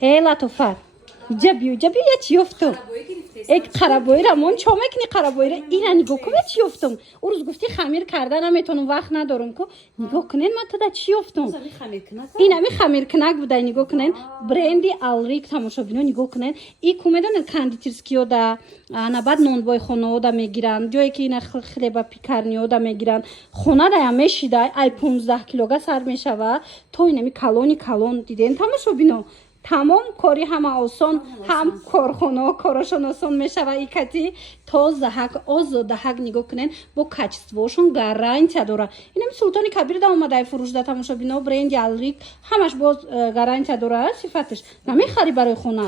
латофат ҷабиё я чӣ ёфтум қарабои рамон чо мекунӣ қарабоиро ира нигоҳ кун я чӣ ёфтум ӯ рӯз гуфти хамир карда наметавонам вақт надорам ку нигоҳ кунен ман туда чӣ ёфтум ин ҳами хамиркунак буда нигоҳ кунен бренди алрик тамошобино нигоҳ кунен и ку медонед кондитерскиёда набад нонбойхонаода мегиранд ҷое ки ина хлебопекарниода мегиранд хонадая мешидай ай 15 килога сар мешава то инами калони калон диден тамошобино тамом кори ҳама осон ҳам корхонао корошон осон мешава икати то заҳак озодаҳак нигоҳ кунен бо качествоошон гарантия дора инами султони кабир да омадай фурӯшда тамошобино бренди алрик ҳамаш боз гарантия дора сифаташ намехари барои хона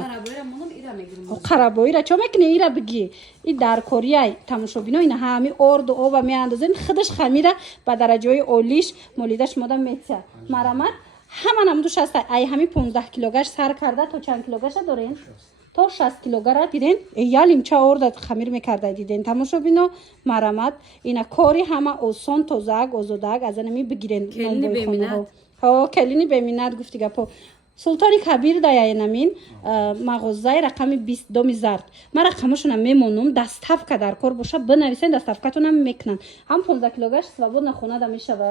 қарабоира чо мекунӣ ира бигӣ и даркорияй тамошобино ина ҳами орду оба меандозен худаш хамира ба дараҷаҳои олиш молида шумода метия марамат ҳама намудуш ҳастай ай ҳами 15 килогаш сар карда то чанд килогаша дорен то 60 килогара диден ялимча орда хамир мекарда диден тамошобино марамат ина кори ҳама осон тозаак озодаак аз анами бигирен келини беминат гуфти гапо султони кабир даяйнамин мағозаи рақами 20 доми зард ма рақамашона мемонум даставка дар кор боша бинависен даставкатонам мекунанд ҳам 15 килогаш свободна хонада мешава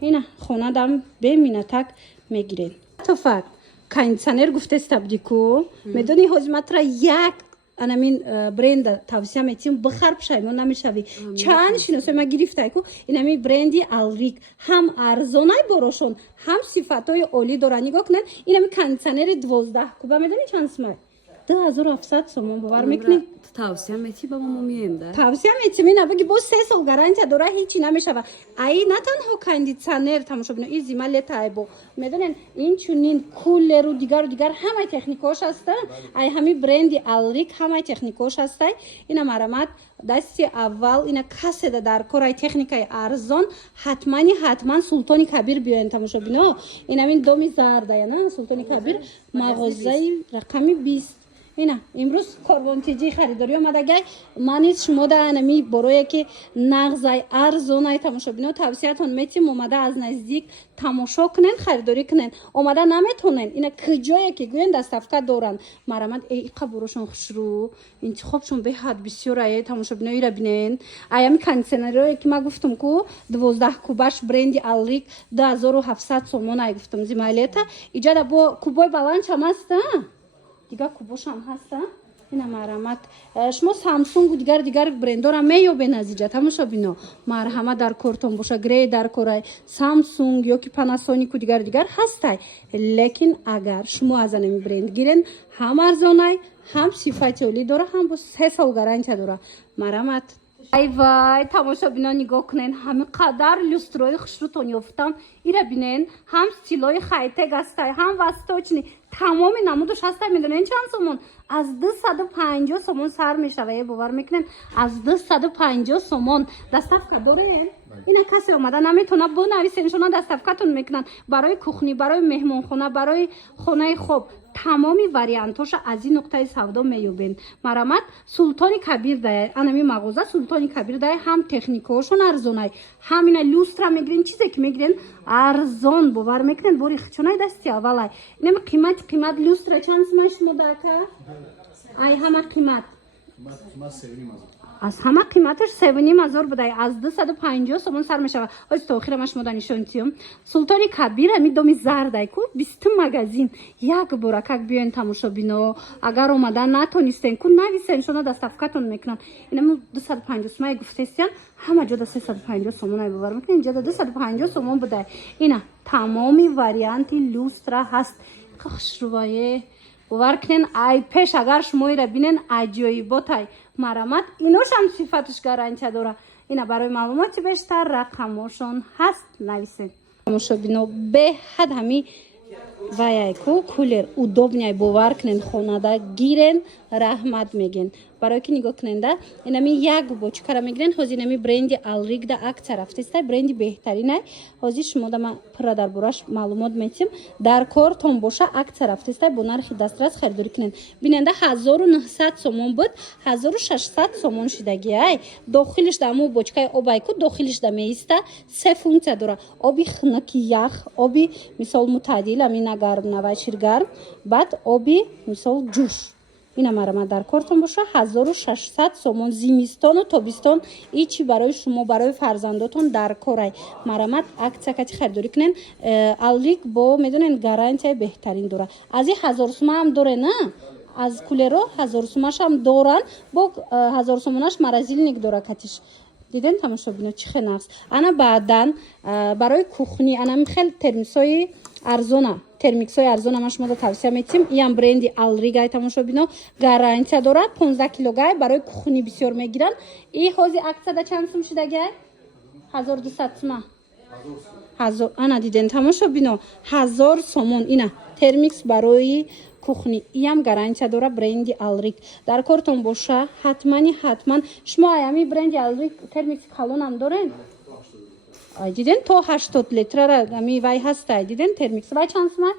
ина хонадам беминатак мегирен тофак кондитсионер гуфтестабдику медони ҳозиматра як анамин бренда тавсия метим бихар пушаймон намешави чанд шиносои ма гирифтайку инами бренди алрик ҳам арзонай борошон ҳам сифатҳои олӣ дора нигоҳ кунед инами кондитсионери 12 куба медони чанд сумай 2700 сомон бовар мекунӣ тавсия метӣ ба мо мием да тавсия метӣ мина баги боз 3 сол гарантия дора ҳечи намешава аи на танҳо кондитсионер тамошобино и зима летаай бо медонен инчунин кулеру дигару дигар ҳамаи техникаош аста ай ҳами бренди алрик ҳамаи техникаош астай ина марамат дасти аввал ина каседа дар кораи техникаи арзон ҳатман султони кабир биёен тамошобино инамин доми зардаяна султони кабир мағозаи рақами 20 ина имрӯз корвонтиҷи харидорӣ омадагай маниз шумода анами борое ки нағзай арзонай тамошобино тавсиятон метим омада аз наздик тамошо кунен харидорӣ кунен омада наметонен ина киҷое ки гӯен даставка доранд марамат иқа борошон хушрӯ интихобшон беҳад бисёрае тамошобино ира бинен аями кондитсионерое ки ма гуфтум ку 12 кубаш бренди алрик 2700 сомон ай гуфтум зимайлета иҷада бо кубой баланчам аста дигар кубошам ҳаста ина марамат шумо самсунгу дигар брендора меёбен азиҷа тамошобино марҳама дар кортон боша грей дар корай самсунг ёки панасонику дигар ҳастай лекин агар шумо аз анами бренд гирен ҳам арзонай ҳам сифати олӣ дора ҳам бо 3 сол гарантия дора марамат ай вай тамошобино нигоҳ кунен ҳами қадар люстрои хушрӯтон ёфтам ира бинен ҳам стилои хайтек астай ҳам восточни тамоми намудуш ҳастай медонен чанд сомон аз 250 сомон сар мешава бовар мекунен аз 250 сомон даставка дорен ина касе омада наметона бинависен шуна даставкатон мекунанд барои кухни барои меҳмонхона барои хонаи хоб тамоми вариантоша аз ин нуқтаи савдо меёбен марамат султони кабир дая анами мағоза султони кабир дая ҳам техникаошон арзонай ҳам ина люстра мегирен чизе ки мегирен арзон бовар мекунен бори хичонай дасти аввалай инами қимат люстра чанд сумай шумодака ай ҳама қимат аз ҳама қиматаш 7,500 будай аз 250 сомон сар мешава ҳоз то охира ма шумода нишонтиём султони кабир ами доми зардайку 20 магазин як бора как биёен тамошобино агар омада натонистен ку нависен шуна даставкатон мекунанд инаму 250 сомон гуфтестиан ҳама ҷода 350 сомон ай бовар мекунен ҷода 250 сомон будай ина тамоми варианти люстра ҳаст хушрувае бовар кунен ай пеш агар шумо ира бинен аҷоиботай марамат иношам сифаташ гарантия дора ина барои маълумоти бештар рақамошон ҳаст нависен тамошобино беҳад ҳами ваяйку кулер удобняй бовар кунен хонада гирен раҳмат мегӯем. Барое ки нигоҳ кунед да инами як бочкара мегирен. ҳозир инами бренди Alrig да акция рафтаста, бренди беҳтаринай. ҳозир шумо да пурра дар бораш маълумот метим. Дар кортон боша акция рафтаста, бо нархи дастрас харидорӣ кунед. Бинанда 1900 сомон буд, 1600 сомон шидаги ай. Дохилиш да мо бочкаи обай ку дохилиш да меиста се функция дора. Оби хнаки ях, оби мисол мутаъдил, амина гарм нава ширгарм, баъд оби мисол ҷӯш. Ина марамад дар кортон боша 1600 сомон зимистону тобистон ичи барои шумо барои фарзандотон дар корай. Марамад акция кати харидорӣ кунен. Alrig бо медонен гарантияи беҳтарин дора. Аз и 1000 сума ҳам доре на? Аз кулеро 1000 сумаш ҳам доран, бо 1000 сомонаш маразилник дора катиш. Диден тамошобино чӣ хел нафс. Ана баъдан барои кухни ана хел термиксои арзона. Термиксои арзона ма шумо да тавсия метим. Иам бренди Alrig ай тамошобино гарантия дора. 15 килогай барои кухни бисёр мегиран. И ҳозир аксияда чанд сум шидагай? 1200 сума. 1000 ана диден тамошобино 1000 сомон ина термикс барои кухни. Иам гарантия дора бренди Alrig. Дар кортон боша ҳатман шумо аями бренди Alrig термикс калонам дорен? Ай диден то 80 литрара ами вай ҳаст. Ай диден термикс вай чанд сума?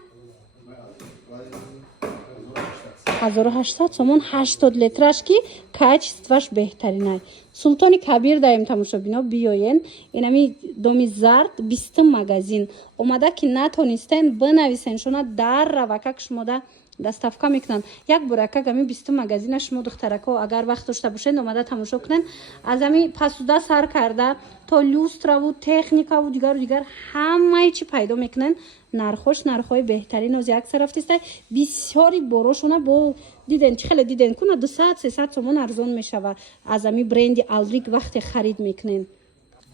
1800 сомон 80 литраш ки качестваш беҳтаринай. Султони Кабир даем тамошобино биёен. Инами доми зард 20 магазин. Омада ки натонистен бинависен шуна дар равакак шумо да доставка мекунанд. Як буракак ами 20 магазина шумо духтарако агар вақт дошта бошед омада тамошо кунен. Аз ами пасуда сар карда то люстраву техникаву дигар ҳамаи чи пайдо мекунен. нархҳои беҳтарин ози аксия рафтистай бисёри борошона бо диден чӣ хеле диден куна 200-300 сомон арзон мешава. Аз ами бренди Alrig вақте харид мекунен.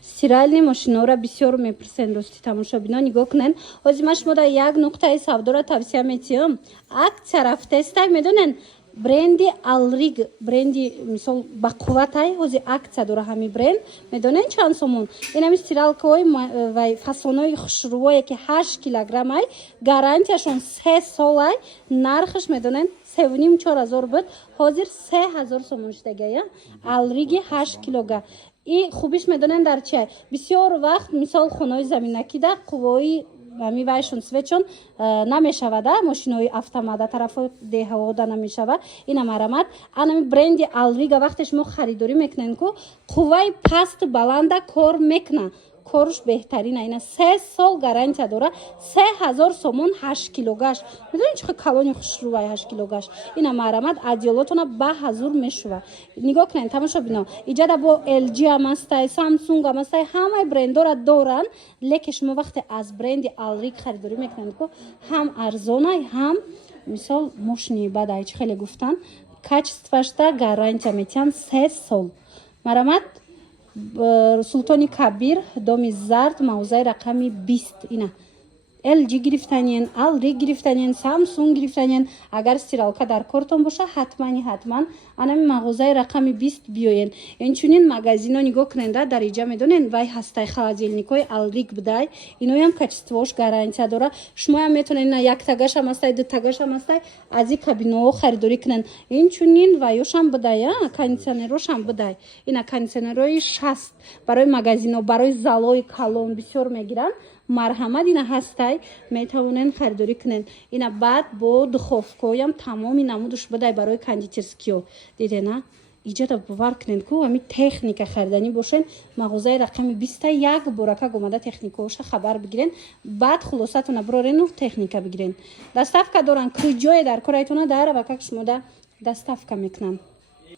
стиральни мошинора бисёр мепурсен. Дӯсти тамошобино нигоҳ кунен. ҳозир ман шумо да як нуқтаи савдора тавсия метиҳам. аксия рафтестай медонен бренди Alrig бренди мисол ба қувватай ҳозир аксия дора ҳами бренд медонен чанд сомон. инами стиралкаҳои вай фасонои хушрувое ки 8 килограмм ай гарантияшон 3 сол ай нархаш медонен 3500 буд, ҳозир 3000 сомон шидагая. Alrig 8 килога. И хубиш медонен дар чи бисёр вақт мисол хонаи заминакида қуввои ами вайшон свечон намешавада, мошинои автомата тарафои деҳавода намешава. ина марамад анами бренди Alrig вақте шумо харидорӣ мекунен ку қувваи паст баланда кор мекуна. корш беҳтарина. Ина 3 сол гарантия дора. 3000 сомон 8 килогаш. Медонед чӣ калони хушрувай 8 килогаш. Ина марамад адиёлотона ба ҳазур мешува. Нигоҳ кунед тамошобино. Иҷада бо LG ам астай, Samsung ам астай, ҳамаи брендора доран, лекин шумо вақте аз бренди Alrig харидорӣ мекунед ку ҳам арзонай, ҳам мисол мошини бадай чӣ хеле гуфтан, качествашда гарантия метиҳам 3 сол. Марамад Султони Кабир доми зард мавзаи рақами 20 ина LG гирифтанен, Alrig гирифтанен, Samsung гирифтанен. Агар стиралка дар кортон боша ҳатман анами мағозаи рақами 20 биёен. Инчунин магазино нигоҳ куненда дар иҷа медонен вай ҳастай холодильникҳои Alrig будай. Иноям качествош гарантия дора. Шумоям метонен на яктагашам астай, дутагашам астай аз и кабиноҳо харидорӣ кунен. Инчунин вайошам будай, кондитсионерошам будай. Ина кондитсионерои 60 барои магазино, барои залои калон бисёр мегиранд. марҳамат ина ҳастай метавонен харидорӣ кунен. Ина баъд бо духовкаҳоям тамоми намудаш будай барои кондитерскиё. Дидена иҷода бовар кунен ку ами техника хариданӣ бошен. мағозаи рақами 20 як боракак омада техникаоша хабар бигирен. баъд хулосатона брорену техника бигирен. доставка доран куҷое дар корайтона дарава как шумо да доставка мекунанд.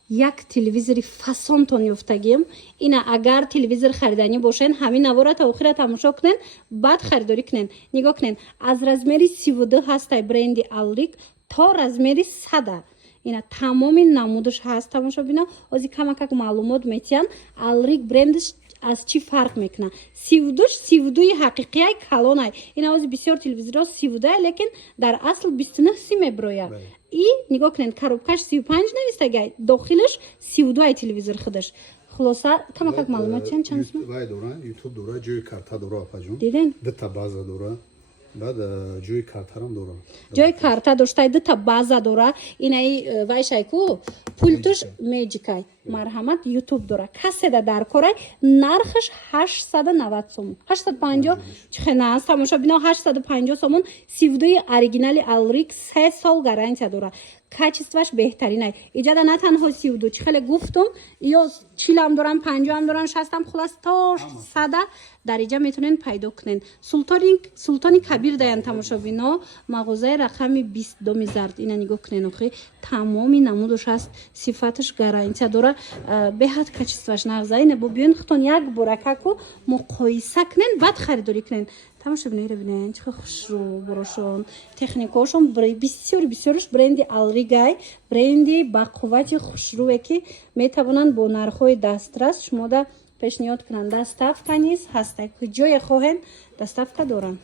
як телевизори фасонтон ёфтагием. ина агар телевизор хариданӣ бошен ҳамин навора та охира тамошо кунен, баъд харидорӣ кунен. нигоҳ кунен аз размери 32 ҳастай бренди Alrig то размери 100. ина тамоми намудаш ҳаст. тамошобино ҳозир камакак маълумот метиҳам. Alrig брендиш аз чӣ фарқ мекуна. 32 ҳақиқияй калонай. ина ҳозир бисёр телевизорҳо 32 лекин дар асл 29 меброяд. И нигоҳ кунед коробкаш 35 навистагай, дохилаш 32 телевизор худаш. хулоса камакак маълумот чанд сум? Вай дора, YouTube дора, ҷои карта дора апаҷон. Диден? Дита база дора. баъд ҷои картарам дорам. ҷои карта доштаи дута база дора. Инаи вайшайку пультуш меджикай марҳамат ютуб дора. Каседа дар корай нархаш 890 сомон. 850 чихена аст тамошобино 850 сомон. сивдуи оригинали Alrik 3 сол гарантия дора. качестваш беҳтаринай. Иҷада на танҳо 32 či хеле гуфтум ё 40 дорам 50 дорам 60 хулас то 100 дар иҷа метонен пайдо кунен. Султони Кабир даян тамошобино мағозаи рақами 20 доми зард ина нигоҳ кунен охи тамоми намудаш аст сифаташ гарантия дора беҳад качестваш нағзаине бо биён хутон як буракаку муқоиса кунен баъд харидорӣ кунен. тамошобино ира бинен чихе хушрӯ борошон техникошон бисёрш бренди Alrigай бренди бақуввати хушрӯе ки метавонанд бо нархҳои дастрас шумода пешниҳод кунанд. Доставка низ ҳаста. Ҷое хоҳен доставка доранд.